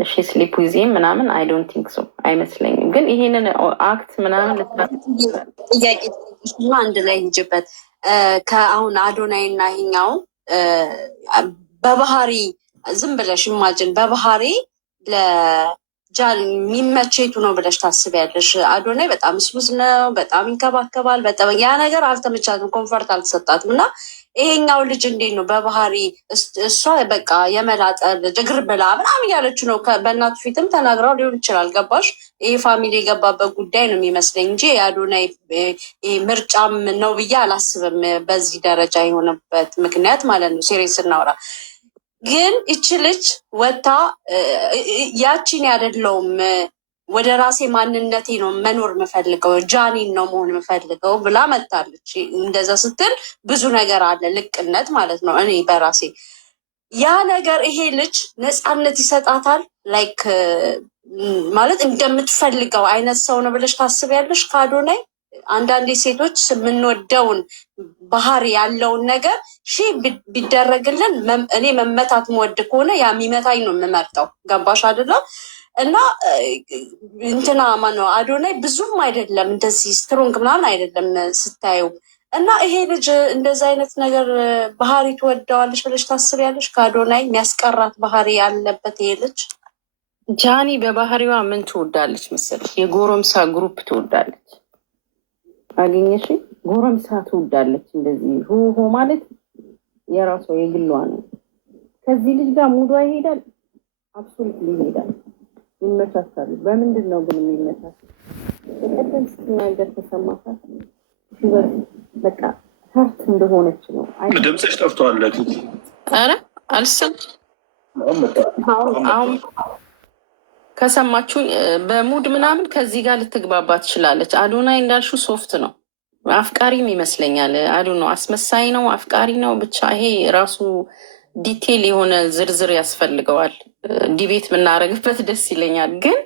እሺ ስሊፕ ዊዜም ምናምን አይ ዶንት ቲንክ ሶ አይመስለኝም። ግን ይሄንን አክት ምናምን ጥያቄ አንድ ላይ እንጅበት ከአሁን አዶናይ እና ይሄኛው በባህሪ ዝም ብለሽ ኢማጅን በባህሪ ለጃን የሚመቸቱ ነው ብለሽ ታስቢያለሽ? አዶናይ በጣም ስሙዝ ነው፣ በጣም ይንከባከባል። በጣም ያ ነገር አልተመቻትም፣ ኮንፈርት አልተሰጣትም። እና ይሄኛው ልጅ እንዴት ነው በባህሪ እሷ በቃ የመላጠ ልጅ እግር ብላ ምናምን እያለች ነው። በእናቱ ፊትም ተናግራው ሊሆን ይችላል። ገባሽ? ይህ ፋሚሊ የገባበት ጉዳይ ነው የሚመስለኝ እንጂ የአዶናይ ምርጫም ነው ብዬ አላስብም። በዚህ ደረጃ የሆነበት ምክንያት ማለት ነው ሴሪየስ ስናወራ ግን ይቺ ልጅ ወታ ያቺን ያደለውም ወደ ራሴ ማንነቴ ነው መኖር የምፈልገው ጃኒን ነው መሆን የምፈልገው ብላ መታለች። እንደዛ ስትል ብዙ ነገር አለ፣ ልቅነት ማለት ነው። እኔ በራሴ ያ ነገር ይሄ ልጅ ነፃነት ይሰጣታል። ላይክ ማለት እንደምትፈልገው አይነት ሰው ነው ብለሽ ታስቢያለሽ? ከአዶናይ አንዳንዴ ሴቶች የምንወደውን ባህሪ ያለውን ነገር ቢደረግልን እኔ መመታት ምወድ ከሆነ ያ የሚመታኝ ነው የምመርጠው። ገባሽ አይደለም? እና እንትና ማነው አዶናይ ብዙም አይደለም እንደዚህ ስትሮንግ ምናምን አይደለም ስታዩ። እና ይሄ ልጅ እንደዚህ አይነት ነገር ባህሪ ትወደዋለች ብለሽ ታስቢያለሽ? ከአዶናይ የሚያስቀራት ባህሪ ያለበት ይሄ ልጅ ጃኒ በባህሪዋ ምን ትወዳለች መሰለሽ? የጎረምሳ ግሩፕ ትወዳለች። አገኘሽ? ጎረምሳ ትወዳለች። እንደዚህ ሆ ማለት የራሷ የግሏ ነው። ከዚህ ልጅ ጋር ሙዷ ይሄዳል፣ አብሶሉት ይሄዳል፣ ይመቻቻሉ። በምንድን ነው ግን የሚመቻች? በቀደም ስትናገር ተሰማታል። በቃ ሀርት እንደሆነች ነው። ድምፅሽ ጠፍቷል። ኧረ አልሰም አሁን ከሰማችሁ በሙድ ምናምን ከዚህ ጋር ልትግባባ ትችላለች። አዶናይ እንዳልሹ ሶፍት ነው፣ አፍቃሪም ይመስለኛል። አዱ ነው አስመሳይ ነው፣ አፍቃሪ ነው። ብቻ ይሄ ራሱ ዲቴል የሆነ ዝርዝር ያስፈልገዋል። ዲቤት ብናደርግበት ደስ ይለኛል። ግን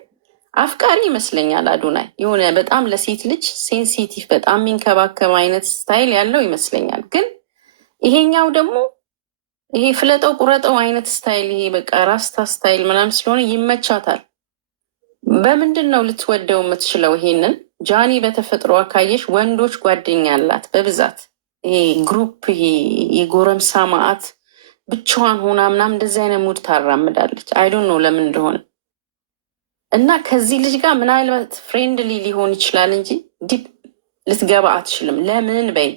አፍቃሪ ይመስለኛል አዶናይ። የሆነ በጣም ለሴት ልጅ ሴንሲቲቭ፣ በጣም የሚንከባከብ አይነት ስታይል ያለው ይመስለኛል። ግን ይሄኛው ደግሞ ይሄ ፍለጠው ቁረጠው አይነት ስታይል፣ ይሄ በቃ ራስታ ስታይል ምናምን ስለሆነ ይመቻታል። በምንድን ነው ልትወደው የምትችለው? ይሄንን ጃኒ በተፈጥሮ አካየሽ ወንዶች ጓደኛ አላት በብዛት። ይሄ ግሩፕ፣ ይሄ የጎረምሳ ማአት ብቻዋን ሆና ምናምን እንደዚህ አይነት ሙድ ታራምዳለች። አይዶን ነው ለምን እንደሆነ። እና ከዚህ ልጅ ጋር ምናልባት ፍሬንድሊ ሊሆን ይችላል እንጂ ዲፕ ልትገባ አትችልም። ለምን በይ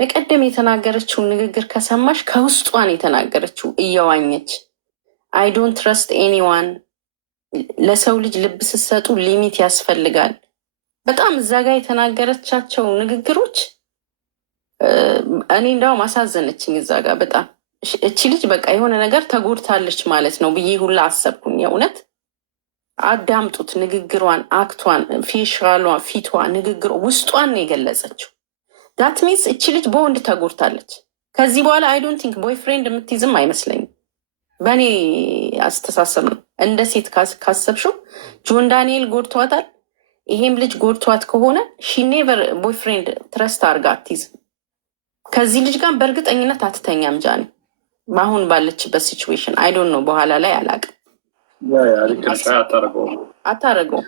በቀደም የተናገረችውን ንግግር ከሰማሽ ከውስጧን የተናገረችው እየዋኘች አይ ዶንት ትረስት ኤኒዋን። ለሰው ልጅ ልብ ስትሰጡ ሊሚት ያስፈልጋል። በጣም እዛ ጋር የተናገረቻቸው ንግግሮች እኔ እንዳውም አሳዘነችኝ። እዛ ጋር በጣም እቺ ልጅ በቃ የሆነ ነገር ተጎድታለች ማለት ነው ብዬ ሁላ አሰብኩኝ። የእውነት አዳምጡት፣ ንግግሯን፣ አክቷን፣ ፌሻሏ፣ ፊቷ፣ ንግግሯ ውስጧን ነው የገለጸችው። ዳት ሚንስ እቺ ልጅ በወንድ ተጎድታለች። ከዚህ በኋላ አይ ዶንት ቲንክ ቦይፍሬንድ የምትይዝም አይመስለኝም። በእኔ አስተሳሰብ ነው። እንደ ሴት ካሰብሽው ጆን ዳንኤል ጎድቷታል። ይሄም ልጅ ጎድቷት ከሆነ ሺ ኔቨር ቦይፍሬንድ ትረስት አርጋ አትይዝም። ከዚህ ልጅ ጋር በእርግጠኝነት አትተኛም ጃኒ በአሁን ባለችበት ሲቹዌሽን። አይዶን ነው በኋላ ላይ አላቅም አታረገውም።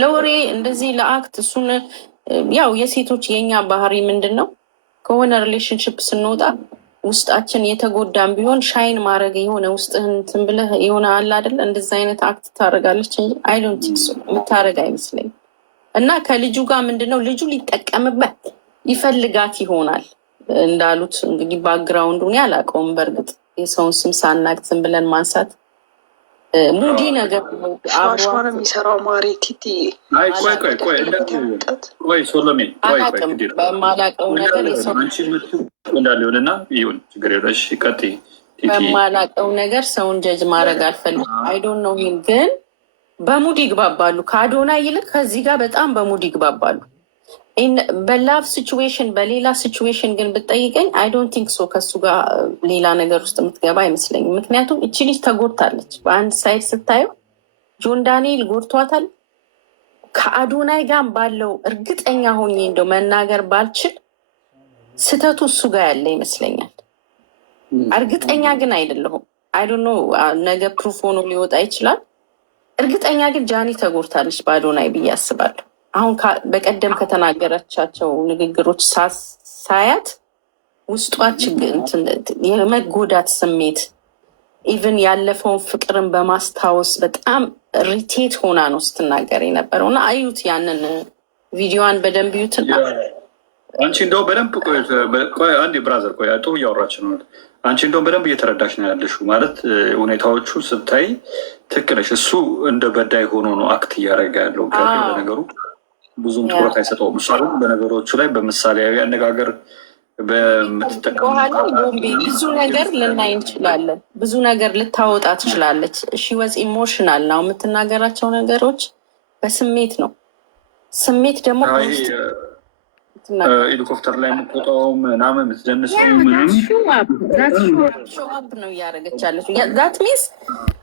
ለወሬ እንደዚህ ለአክት እሱን ያው የሴቶች የኛ ባህሪ ምንድን ነው? ከሆነ ሪሌሽንሽፕ ስንወጣ ውስጣችን የተጎዳም ቢሆን ሻይን ማድረግ የሆነ ውስጥህን እንትን ብለህ የሆነ አለ አይደለ? እንደዚ አይነት አክት ታደርጋለች እንጂ አይ ዶንት ቲንክ ሶ የምታደርግ አይመስለኝም። እና ከልጁ ጋር ምንድን ነው ልጁ ሊጠቀምበት ይፈልጋት ይሆናል እንዳሉት እንግዲህ ባክግራውንዱን ያላቀውም። በእርግጥ የሰውን ስም ሳናቅ ዝም ብለን ማንሳት ሙዲ ነገር ሸዋሸዋ ነው የሚሰራው። ማሬ ቲቲ ቆይ ሶሎሜ በማላቀው ነገር እንዳለሆንና ይሁን ችግር የለሽ ቀጥ በማላቀው ነገር ሰውን ጀጅ ማድረግ አልፈልግም። አይዶን ነው ግን በሙድ ይግባባሉ። ከአዶናይ ይልቅ ከዚህ ጋር በጣም በሙድ ይግባባሉ። በላቭ ሲቹዌሽን በሌላ ሲቹዌሽን ግን ብጠይቀኝ አይ ዶንት ቲንክ ሶ ከሱ ጋር ሌላ ነገር ውስጥ የምትገባ አይመስለኝም። ምክንያቱም እቺ ልጅ ተጎድታለች። በአንድ ሳይድ ስታየው ጆን ዳንኤል ጎድቷታል። ከአዶናይ ጋር ባለው እርግጠኛ ሆኜ እንደው መናገር ባልችል ስህተቱ እሱ ጋር ያለ ይመስለኛል። እርግጠኛ ግን አይደለሁም። አይ ዶንት ኖ ነገ ፕሩፍ ሆኖ ሊወጣ ይችላል። እርግጠኛ ግን ጃኒ ተጎድታለች በአዶናይ ብዬ አስባለሁ። አሁን በቀደም ከተናገረቻቸው ንግግሮች ሳያት ውስጧ የመጎዳት ስሜት ኢቭን ያለፈውን ፍቅርን በማስታወስ በጣም ሪቴት ሆና ነው ስትናገር የነበረው እና አዩት፣ ያንን ቪዲዮዋን በደንብ ዩትና አንቺ እንደው በደንብ አንድ ብራዘር ቆይ ጥሩ እያወራች ነው። አንቺ እንደውም በደንብ እየተረዳሽ ነው ያለሽው። ማለት ሁኔታዎቹ ስታይ ትክክል ነሽ። እሱ እንደ በዳይ ሆኖ ነው አክት እያደረገ ያለው። ለነገሩ ብዙም ትኩረት አይሰጠውም። እሷ ግን በነገሮቹ ላይ በምሳሌያዊ አነጋገር በኋላ ቦምቤ ብዙ ነገር ልናይ እንችላለን። ብዙ ነገር ልታወጣ ትችላለች። ሺወዝ ኢሞሽናል ነው የምትናገራቸው ነገሮች በስሜት ነው። ስሜት ደግሞ ሄሊኮፕተር ላይ የምትወጣው ምናምን የምትደንሰው ሾአፕ ነው እያደረገች ያለችው። ዛት ሚንስ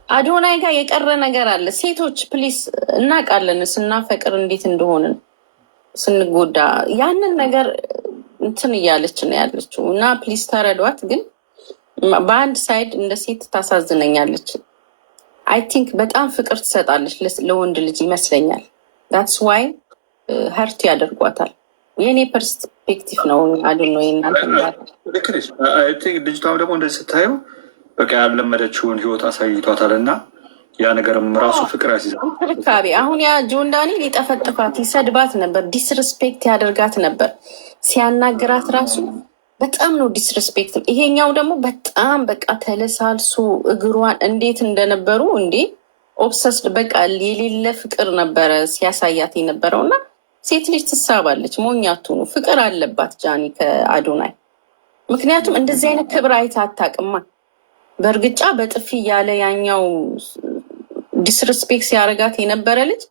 አዶናይ ጋር የቀረ ነገር አለ። ሴቶች ፕሊስ እናውቃለን ስናፈቅር እንዴት እንደሆንን ስንጎዳ ያንን ነገር እንትን እያለች ነው ያለችው እና ፕሊስ ተረዷት። ግን በአንድ ሳይድ እንደ ሴት ታሳዝነኛለች። አይ ቲንክ በጣም ፍቅር ትሰጣለች ለወንድ ልጅ ይመስለኛል። ዳትስ ዋይ ሀርት ያደርጓታል። የእኔ ፐርስፔክቲቭ ነው። አዱን ነው የእናንተ ልጅቷም ደግሞ እንደዚህ ስታየው በቃ ያለመደችውን ህይወት አሳይቷታል እና ያ ነገርም ራሱ ፍቅር ያስይዛል። እንክብካቤ አሁን ያ ጆን ዳንኤል ይጠፈጥፋት፣ ይሰድባት ነበር፣ ዲስሪስፔክት ያደርጋት ነበር። ሲያናግራት ራሱ በጣም ነው ዲስሪስፔክት። ይሄኛው ደግሞ በጣም በቃ ተለሳልሶ እግሯን እንዴት እንደነበሩ እንዴ ኦብሰስድ በቃ የሌለ ፍቅር ነበረ ሲያሳያት የነበረው እና ሴት ልጅ ትሳባለች። ሞኛቱ ነው ፍቅር አለባት ጃኒ ከአዶናይ። ምክንያቱም እንደዚህ አይነት ክብር አይታ አታውቅማ። በእርግጫ በጥፊ ያለ ያኛው ዲስሪስፔክት ሲያደርጋት የነበረ ልጅ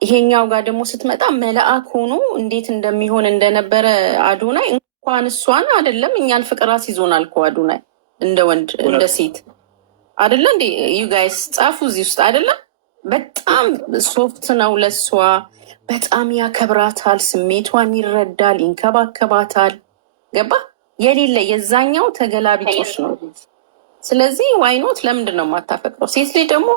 ይሄኛው ጋር ደግሞ ስትመጣ መልአክ ሆኖ እንዴት እንደሚሆን እንደነበረ አዶናይ እንኳን እሷን አይደለም እኛን ፍቅር አስይዞናል እኮ አዶናይ እንደ ወንድ እንደ ሴት አይደለ እንዴ? ዩ ጋይስ ጻፉ እዚህ ውስጥ አይደለም። በጣም ሶፍት ነው ለሷ፣ በጣም ያከብራታል፣ ስሜቷን ይረዳል፣ ይንከባከባታል። ገባ የሌለ የዛኛው ተገላቢጦች ነው። ስለዚህ ዋይኖት ለምንድን ነው የማታፈቅረው? ሴት ልጅ ደግሞ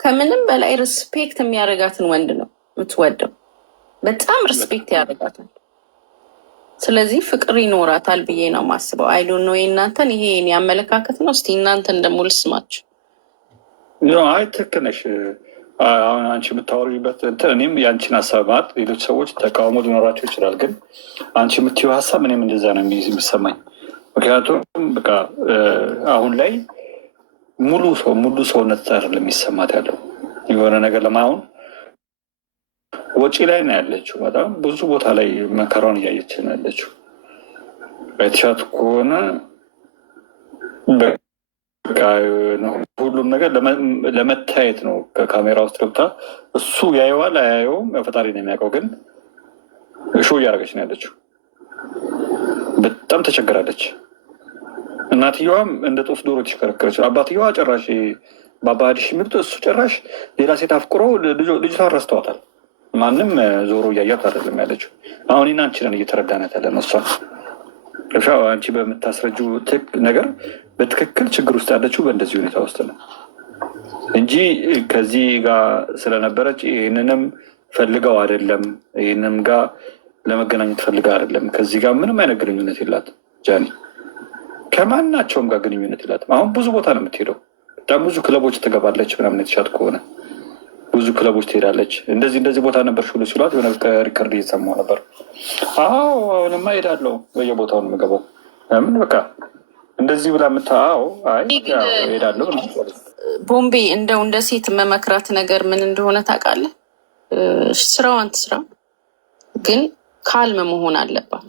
ከምንም በላይ ሪስፔክት የሚያደርጋትን ወንድ ነው የምትወደው። በጣም ሪስፔክት ያደርጋታል። ስለዚህ ፍቅር ይኖራታል ብዬ ነው የማስበው። አይዶን ነው የእናንተን፣ ይሄ የኔ አመለካከት ነው። እስቲ እናንተን ደግሞ ልስማችሁ። አይ ትክክል ነሽ። አሁን አንቺ የምታወሪበት እኔም የአንቺን ሀሳብ ማለት ሌሎች ሰዎች ተቃውሞ ሊኖራቸው ይችላል፣ ግን አንቺ የምትይው ሀሳብ እኔም እንደዛ ነው የሚሰማኝ። ምክንያቱም በቃ አሁን ላይ ሙሉ ሰውነት አይደለም የሚሰማት ያለው የሆነ ነገር ለማሁን ወጪ ላይ ነው ያለችው። በጣም ብዙ ቦታ ላይ መከራውን እያየች ነው ያለችው። በተሻት ከሆነ ሁሉም ነገር ለመታየት ነው ከካሜራ ውስጥ ገብታ እሱ ያየዋል አያየውም ፈጣሪ ነው የሚያውቀው። ግን ሾው እያደረገች ነው ያለችው። በጣም ተቸግራለች። እናትየዋም እንደ ጦስ ዶሮ ተሽከረከረች። አባትየዋ ጭራሽ በአባዲሽ የሚሉት እሱ ጭራሽ ሌላ ሴት አፍቅሮ ልጅቷን ረስተዋታል። ማንም ዞሮ እያያት አይደለም ያለችው። አሁን ና አንቺ ነን እየተረዳናት ያለ ነው። እሷ አንቺ በምታስረጁ ነገር በትክክል ችግር ውስጥ ያለችው በእንደዚህ ሁኔታ ውስጥ ነው እንጂ ከዚህ ጋር ስለነበረች ይህንንም ፈልገው አይደለም፣ ይህንም ጋር ለመገናኘት ፈልገው አይደለም። ከዚህ ጋር ምንም አይነት ግንኙነት የላት ጃኒ፣ ከማናቸውም ጋር ግንኙነት የላትም። አሁን ብዙ ቦታ ነው የምትሄደው። በጣም ብዙ ክለቦች ትገባለች ምናምን፣ የተሻት ከሆነ ብዙ ክለቦች ትሄዳለች። እንደዚህ ቦታ ነበር ሹሉ ሲሏት የሆነ ሪከርድ እየሰማሁ ነበር። አዎ አሁንማ እሄዳለሁ፣ በየቦታው ነው የምገባው። ምን በቃ እንደዚህ ብላ እሄዳለሁ። ቦምቤ እንደው እንደ ሴት መመክራት ነገር ምን እንደሆነ ታውቃለህ? ስራዋን ትስራ፣ ግን ካልም መሆን አለባት።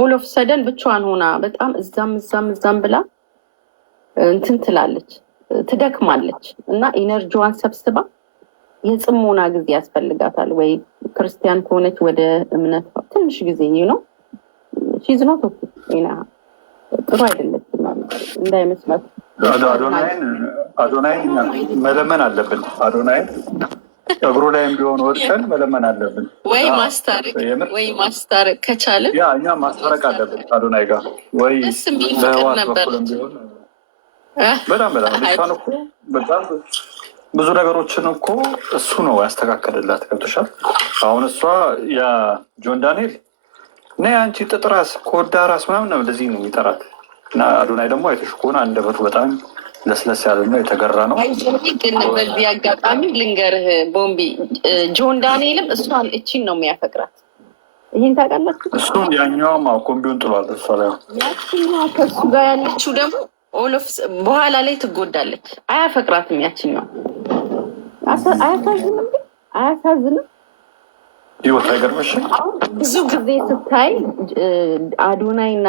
ኦል ኦፍ ሰደን ብቻዋን ሆና በጣም እዛም ብላ እንትን ትላለች፣ ትደክማለች። እና ኢነርጂዋን ሰብስባ የጽሞና ጊዜ ያስፈልጋታል። ወይ ክርስቲያን ከሆነች ወደ እምነት ትንሽ ጊዜ ነው ሺዝኖት ጥሩ አይደለችም እንዳይመስላት። አዶናይን መለመን አለብን። አዶናይን እግሩ ላይም ቢሆን ወድቀን መለመን አለብን። ወይ ማስታረቅ ከቻለ እኛ ማስታረቅ አለብን አዶናይ ጋር። ወይ በህዋት በኩልም ቢሆን በጣም ልጅቷን እኮ ብዙ ነገሮችን እኮ እሱ ነው ያስተካከልላት። ገብቶሻል? አሁን እሷ ያ ጆን ዳንኤል እና አንቺ ጥጥ ራስ ኮዳ ራስ ምናምን ነው እንደዚህ ነው የሚጠራት እና አዶናይ ደግሞ አይተሽ ከሆነ አንደበቱ በጣም ለስለስ ያለ ነው፣ የተገራ ነው። ግን በዚህ አጋጣሚ ልንገርህ ቦምቢ፣ ጆን ዳንኤልም እሷን እቺን ነው የሚያፈቅራት። ይህን ታውቃላችሁ? እሱም ያኛውም ኮምቢውን ጥሏል። እሷ ላይ ያችኛዋ ከሱ ጋር ያለችው ደግሞ ኦሎፍ በኋላ ላይ ትጎዳለች። አያፈቅራትም ያችኛዋ። አያሳዝንም? አያሳዝንም? ህይወት አይገርምሽም? ብዙ ጊዜ ስታይ አዶናይና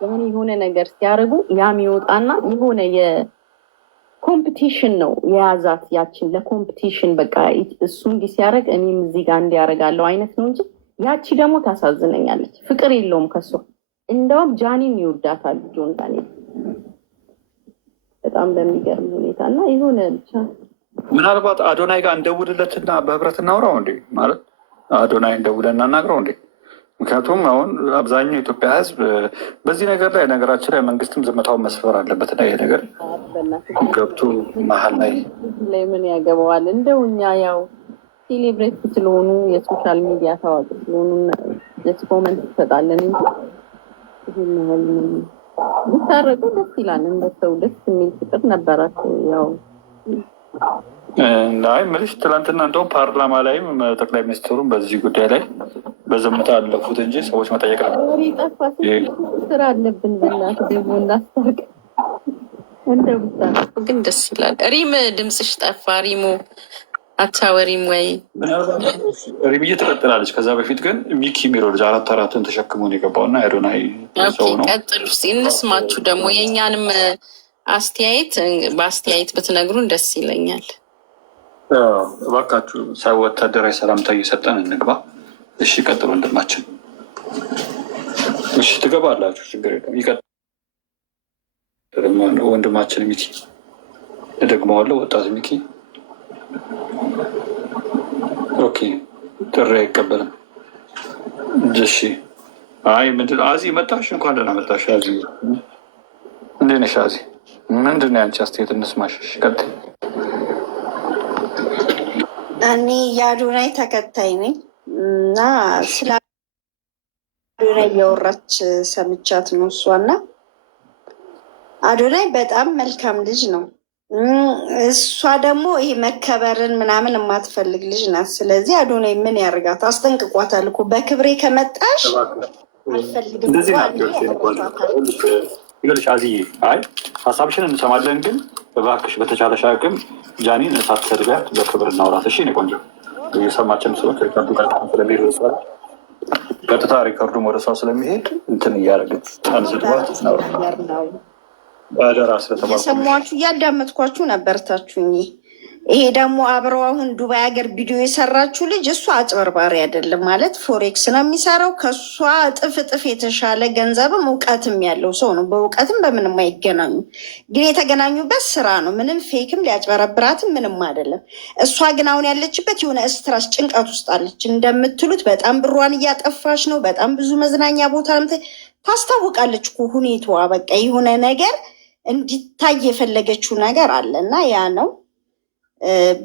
ዳኒ የሆነ ነገር ሲያደርጉ ያም ይወጣና የሆነ የኮምፒቲሽን ነው የያዛት ያችን ለኮምፒቲሽን በቃ እሱ እንዲህ ሲያደርግ እኔም እዚህ ጋር እንዲያደርጋለሁ አይነት ነው እንጂ ያቺ ደግሞ ታሳዝነኛለች። ፍቅር የለውም ከሷ። እንደውም ጃኒን ይወዳታል ጆን ዳንኤል በጣም በሚገርም ሁኔታ እና የሆነ ብቻ ምናልባት አዶናይ ጋር እንደውልለትና በህብረት እናውራው እንዴ ማለት አዶናይ እንደውለን እናናግረው እንዴ? ምክንያቱም አሁን አብዛኛው የኢትዮጵያ ህዝብ በዚህ ነገር ላይ ነገራችን ላይ መንግስትም ዝምታውን መስፈር አለበት እና ይሄ ነገር ገብቶ መሀል ላይ ምን ያገባዋል? እንደው እኛ ያው ሴሌብሬት ስለሆኑ የሶሻል ሚዲያ ታዋቂ ስለሆኑ ኮመንት ይሰጣለን እንጂ ይህን ያህል ቢታረቁ ደስ ይላል። እንደሰው ደስ የሚል ፍቅር ነበራቸው። ያው አይ ምልሽ ትላንትና እንደውም ፓርላማ ላይም ጠቅላይ ሚኒስትሩም በዚህ ጉዳይ ላይ በዝምታ አለፉት እንጂ ሰዎች መጠየቅ ነበር። ጠፋ ስራ አለብን በእናት ደግሞ እናስታርቅ። እንደ ብታረቁ ግን ደስ ይላል። ሪም ድምፅሽ ጠፋ። ሪሙ አታወሪም ወይ? ሪምዬ ትቀጥላለች። ከዛ በፊት ግን ሚኪ የሚለው ልጅ 4 ተሸክሞ ነው የገባው እና አዶናይ ሰው ነው። ቀጥሉ እስኪ እንስማችሁ። ደግሞ የእኛንም አስተያየት በአስተያየት ብትነግሩን ደስ ይለኛል። እባካችሁ ሰው ወታደራዊ ሰላምታ እየሰጠን እንግባ። እሺ ቀጥሉ ወንድማችን። እሺ ትገባላችሁ፣ ችግር የለም። ይቀጥል ወንድማችን ሚኪ። እደግመዋለሁ፣ ወጣት ሚኪ። ኦኬ ጥሪ አይቀበልም። እሺ አይ ምንድን አዚ መጣሽ? እንኳን ደህና መጣሽ አዚ። እንዴት ነሽ አዚ? ምንድን ነው ያንቺ አስተያየት? እንስማሽ። ቀጥል። እኔ የአዶናይ ተከታይ ነኝ እና ስለ አዶናይ እያወራች ሰምቻት ነው እሷና አዶናይ በጣም መልካም ልጅ ነው። እሷ ደግሞ ይሄ መከበርን ምናምን የማትፈልግ ልጅ ናት። ስለዚህ አዶናይ ምን ያደርጋት? አስጠንቅቋታል እኮ በክብሬ ከመጣሽ አልፈልግም። ይኸውልሽ አዚዬ፣ አይ ሀሳብሽን እንሰማለን፣ ግን እባክሽ በተቻለሽ አቅም ጃኒን ሳትሰድቢያት በክብር እናውራት። እሺ እኔ ቆንጆ የሰማችን ሰዎች ሪካርዱ ጋር ስለሚሄድ ወስዋል ቀጥታ ሪካርዱም ወደ እሷ ስለሚሄድ እንትን እያደረግን አንስድባት እናውራ። የሰሟችሁ እያዳመጥኳችሁ ነበርታችሁኝ። ይሄ ደግሞ አብረው አሁን ዱባይ ሀገር ቪዲዮ የሰራችሁ ልጅ እሷ አጭበርባሪ አይደለም ማለት ፎሬክስ ነው የሚሰራው። ከእሷ እጥፍ የተሻለ ገንዘብም እውቀትም ያለው ሰው ነው። በእውቀትም በምንም አይገናኙ፣ ግን የተገናኙበት ስራ ነው። ምንም ፌክም ሊያጭበረብራትም ምንም አይደለም። እሷ ግን አሁን ያለችበት የሆነ ስትረስ ጭንቀት ውስጥ አለች። እንደምትሉት በጣም ብሯን እያጠፋች ነው። በጣም ብዙ መዝናኛ ቦታ ታስታውቃለች እኮ ሁኔታዋ። በቃ የሆነ ነገር እንዲታይ የፈለገችው ነገር አለ እና ያ ነው።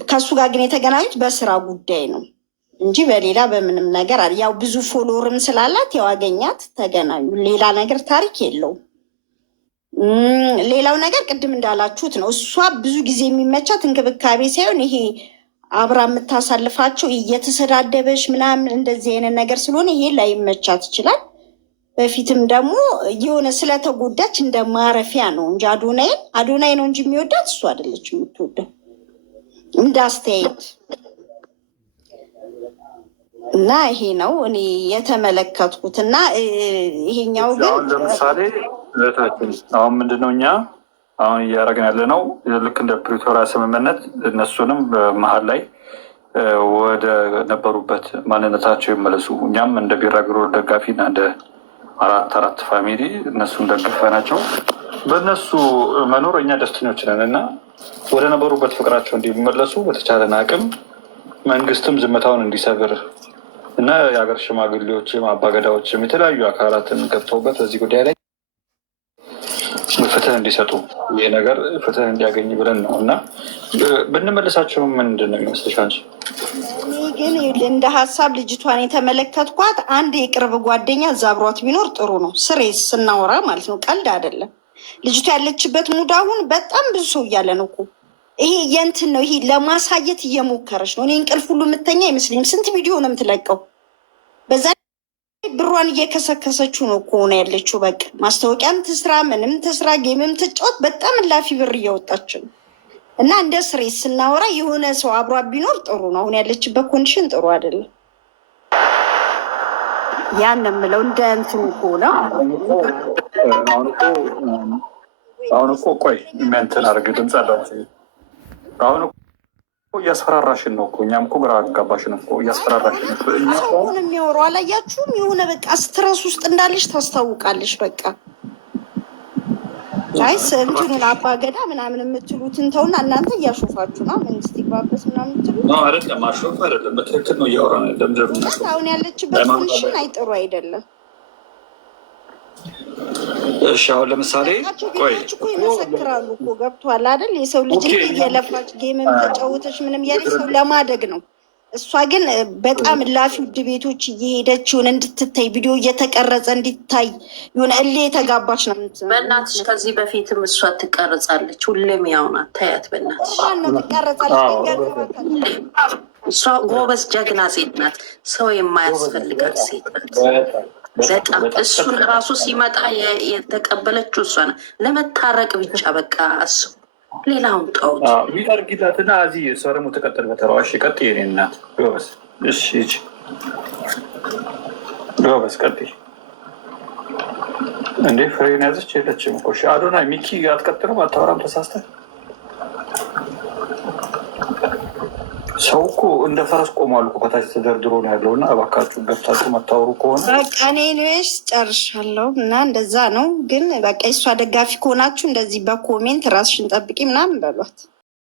ከሱ ጋር ግን የተገናኙት በስራ ጉዳይ ነው እንጂ በሌላ በምንም ነገር አለ። ያው ብዙ ፎሎወርም ስላላት ያው አገኛት፣ ተገናኙ። ሌላ ነገር ታሪክ የለውም። ሌላው ነገር ቅድም እንዳላችሁት ነው። እሷ ብዙ ጊዜ የሚመቻት እንክብካቤ ሳይሆን ይሄ አብራ የምታሳልፋቸው እየተሰዳደበች ምናምን እንደዚህ አይነት ነገር ስለሆነ ይሄ ላይመቻት ይችላል። በፊትም ደግሞ የሆነ ስለተጎዳች እንደ ማረፊያ ነው እንጂ አዶናይ ነው እንጂ የሚወዳት እሱ አይደለች የምትወደው እንደ አስተያየት እና ይሄ ነው እኔ የተመለከትኩት። እና ይሄኛው ግን አሁን ለምሳሌ አሁን ምንድነው እኛ አሁን እያደረግን ያለ ነው ልክ እንደ ፕሪቶሪያ ስምምነት እነሱንም መሀል ላይ ወደ ነበሩበት ማንነታቸው ይመለሱ። እኛም እንደ ቢራግሮ ደጋፊና እንደ አራት ፋሚሊ እነሱን ደግፈናቸው በእነሱ መኖር እኛ ደስተኞች ነን እና ወደ ነበሩበት ፍቅራቸው እንዲመለሱ በተቻለን አቅም መንግስትም ዝምታውን እንዲሰብር እና የሀገር ሽማግሌዎችም አባገዳዎችም የተለያዩ አካላትን ገብተውበት በዚህ ጉዳይ ላይ ፍትህ እንዲሰጡ ይህ ነገር ፍትህ እንዲያገኝ ብለን ነው እና ብንመልሳቸው ምንድን ነው የሚመስልሽ አንቺ? እኔ ግን እንደ ሀሳብ ልጅቷን የተመለከትኳት አንድ የቅርብ ጓደኛ እዛ አብሯት ቢኖር ጥሩ ነው። ስሬስ ስናወራ ማለት ነው፣ ቀልድ አይደለም። ልጅቷ ያለችበት ሙድ አሁን በጣም ብዙ ሰው እያለ ነው እኮ ይሄ የንትን ነው፣ ይሄ ለማሳየት እየሞከረች ነው። እኔ እንቅልፍ ሁሉ የምተኛ አይመስለኝም። ስንት ቪዲዮ ነው የምትለቀው? በዛ ብሯን እየከሰከሰችው ነው እኮ ሆነ ያለችው። በቃ ማስታወቂያም ትስራ ምንም ትስራ ጌምም ትጫወት በጣም ላፊ ብር እያወጣች ነው። እና እንደ ስሬት ስናወራ የሆነ ሰው አብሯ ቢኖር ጥሩ ነው። አሁን ያለችበት ኮንዲሽን ጥሩ አይደለም። ያን የምለው እንደ እንትኑ ከሆነ አሁን እኮ ቆይ የሚያንትን አድርግ ድምፅ አለ። አሁን እያስፈራራሽን ነው እኮ እኛም እኮ ግራ አጋባሽን እኮ እያስፈራራሽን ሰውን የሚያወሩ አላያችሁም? የሆነ በቃ ስትረስ ውስጥ እንዳለች ታስታውቃለች። በቃ አይስ እንትኑን አባገዳ ምናምን የምትሉትን ተውና እናንተ እያሾፋችሁ ነው። መንግስት ይግባበት ምናምን የምትሉት አይደለም። ማሾፍ አይደለም፣ በትክክል ነው እያወራን ያለ። አሁን ያለችበት ኮንዲሽን አይጥሩ አይደለም። እሺ አሁን ለምሳሌ ቆይ እኮ ይመሰክራሉ እኮ ገብቷል አይደል? የሰው ልጅ እየለፋች ጌምም ተጫወተች ምንም ያለ ሰው ለማደግ ነው። እሷ ግን በጣም ላፊ ውድ ቤቶች እየሄደች ሆነ እንድትታይ ቪዲዮ እየተቀረጸ እንዲታይ የሆነ እሌ የተጋባች ነው። በእናትሽ ከዚህ በፊትም እሷ ትቀረጻለች፣ ሁሌም ያው ናት። ታያት በእናትሽ ነው ትቀረጻለች። እሷ ጎበዝ ጀግና ሴት ናት። ሰው የማያስፈልጋት ሴት ናት። በጣም እሱን ራሱ ሲመጣ የተቀበለችው እሷ ናት። ለመታረቅ ብቻ በቃ አስቡ። ሌላውን ተውት። ሚጠርጊላትና እዚህ እሷ ደግሞ ተቀጠል በተራዋሽ ቀጥ የኔ እናት ጎበዝ። እሺ ሂጂ ጎበዝ ቀጥይ። እንዴ ፍሬን ያዘች የለችም እኮ። እሺ አዶናይ ሚኪ አትቀጥልም? አታወራም? ተሳስተህ ሰው እኮ እንደ ፈረስ ቆሟል እኮ ከታች ተደርድሮ ነው ያለው። እና እባካችሁ ገብታችሁ መታወሩ ከሆነ በቃ እኔ ኒዌስ ጨርሻለሁ። እና እንደዛ ነው። ግን በቃ የሷ ደጋፊ ከሆናችሁ እንደዚህ በኮሜንት ራስሽን ጠብቂ ምናምን በሏት።